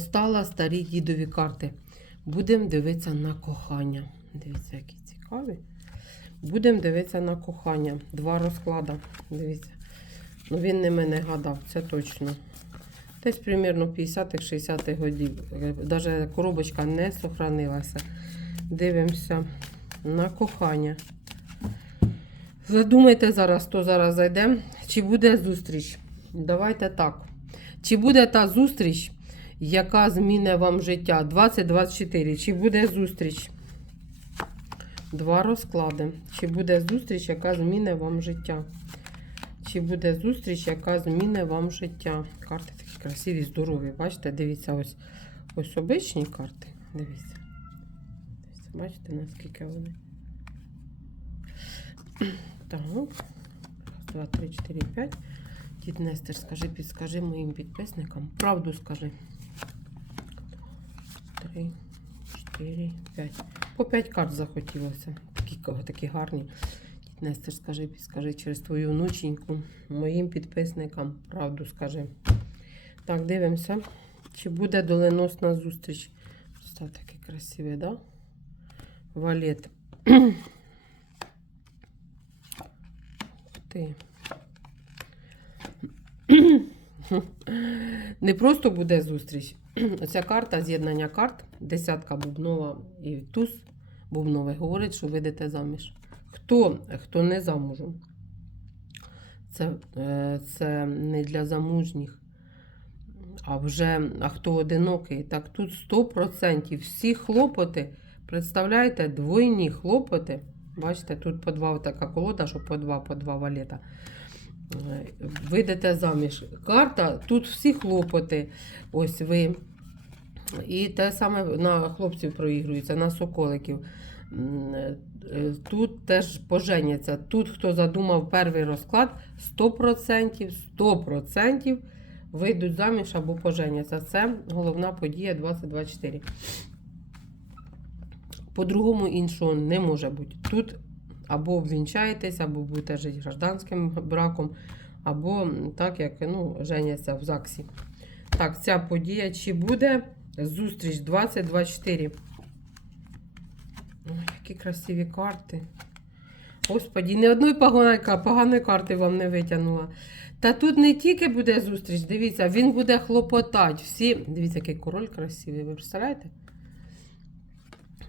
Стала старі дідові карти. Будемо дивитися на кохання. Дивіться, які цікаві. Будемо дивитися на кохання. Два розклади. Дивіться. Ну, він не мене гадав, це точно. Десь примерно 50-х, 60-х годів. Навіть коробочка не сохранилася. Дивимося на кохання. Задумайте зараз, хто зараз зайде, чи буде зустріч. Давайте так. Чи буде та зустріч, яка зміни вам життя? 2024. Чи буде зустріч? Два розклади. Чи буде зустріч, яка зміни вам життя? Чи буде зустріч, яка зміни вам життя? Карти такі красиві, здорові. Бачите, дивіться, ось ось обичні карти. Дивіться. Дивіться, бачите, наскільки вони. Так. Раз, два, три, чотири, п'ять. Дід Нестер, скажи, підскажи моїм підписникам. Правду скажи. Три, чотири, п'ять. По п'ять карт захотілося. Такі, такі гарні. Дід Нестер, скажи, підскажи через твою внученьку. Моїм підписникам. Правду скажи. Так, дивимося. Чи буде доленосна зустріч? Став такий красивий, да? Валет. Ти. Не просто буде зустріч. Оця карта, з'єднання карт, десятка бубнова і туз бубновий говорить, що вийдете заміж. Хто, хто не замужем? Це, е, це не для замужніх. А вже а хто одинокий, так тут 100% всі хлопоти, представляєте, двойні хлопоти. Бачите, тут по два така колода, що по два, по два валета. Вийдете заміж. Карта, тут всі хлопоти. Ось ви. І те саме на хлопців проігрується, на соколиків. Е, Тут теж поженяться. Тут, хто задумав перший розклад, 100%, 100% вийдуть заміж або поженяться. Це головна подія 2024. По-другому іншого не може бути. Тут або обвінчаєтесь, або будете жити гражданським браком, або так, як ну, женяться в ЗАГСі. Так, ця подія чи буде зустріч 2024? Ой, які красиві карти. Господі, ні одної поганої, поганої карти вам не витягнула. Та тут не тільки буде зустріч, дивіться, він буде хлопотати. Всі. Дивіться, який король красивий, ви представляєте?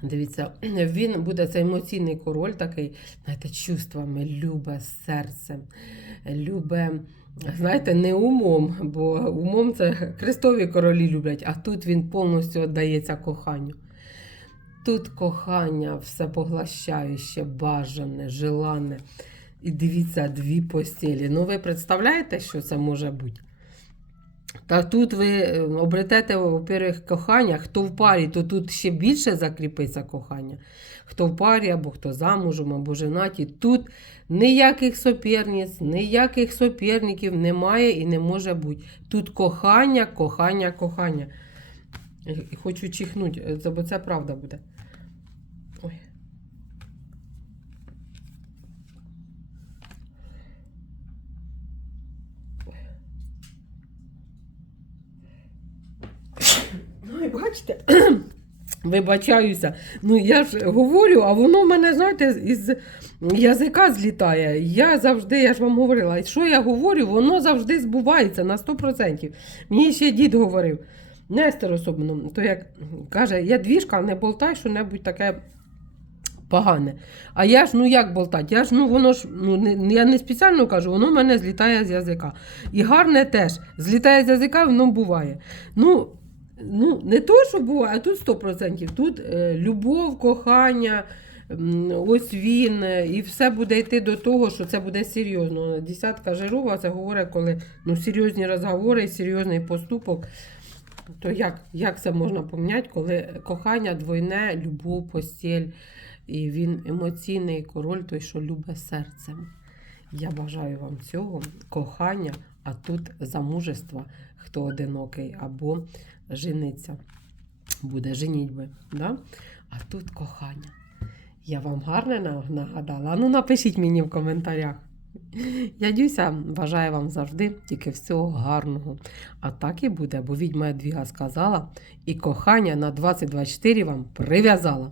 Дивіться, він буде цей емоційний король, такий, знаєте, чувствами, любе серцем, любе, знаєте, не умом, бо умом це хрестові королі люблять, а тут він повністю віддається коханню. Тут кохання все поглощаюче, бажане, желане. І дивіться, дві постілі. Ну, ви представляєте, що це може бути? Та тут ви е, обретете, во-первых, кохання. Хто в парі, то тут ще більше закріпиться кохання. Хто в парі, або хто замужем, або женаті. Тут ніяких соперниць, ніяких соперників немає і не може бути. Тут кохання, кохання, кохання. Хочу чихнути, бо це правда буде. Ой. Бачите, вибачаюся. Ну, я ж говорю, а воно в мене, знаєте, із язика злітає. Я завжди, я ж вам говорила, що я говорю, воно завжди збувається на 100%. Мені ще дід говорив, Нестер особливо, то як каже, я двіжка, не болтай, що небудь таке. Погане. А я ж, ну як болтать? Я ж, ну воно ж, ну не, я не спеціально кажу, воно в мене злітає з язика. І гарне теж. Злітає з язика, воно буває. Ну, ну не то, що буває, а тут 100%. Тут е, любов, кохання, ось він, е, і все буде йти до того, що це буде серйозно. Десятка жирова, це говорить, коли ну, серйозні розговори, серйозний поступок. То як, як це можна поміняти, коли кохання двойне, любов, постіль, і він емоційний король, той, що любить серцем. Я бажаю вам цього, кохання, а тут замужество, хто одинокий, або жениться. Буде женітьби. Да? А тут кохання. Я вам гарне нагадала. Ну напишіть мені в коментарях. Ядюся бажаю вам завжди тільки всього гарного. А так і буде, бо відьма Едвіга сказала, і кохання на 2024 вам прив'язала.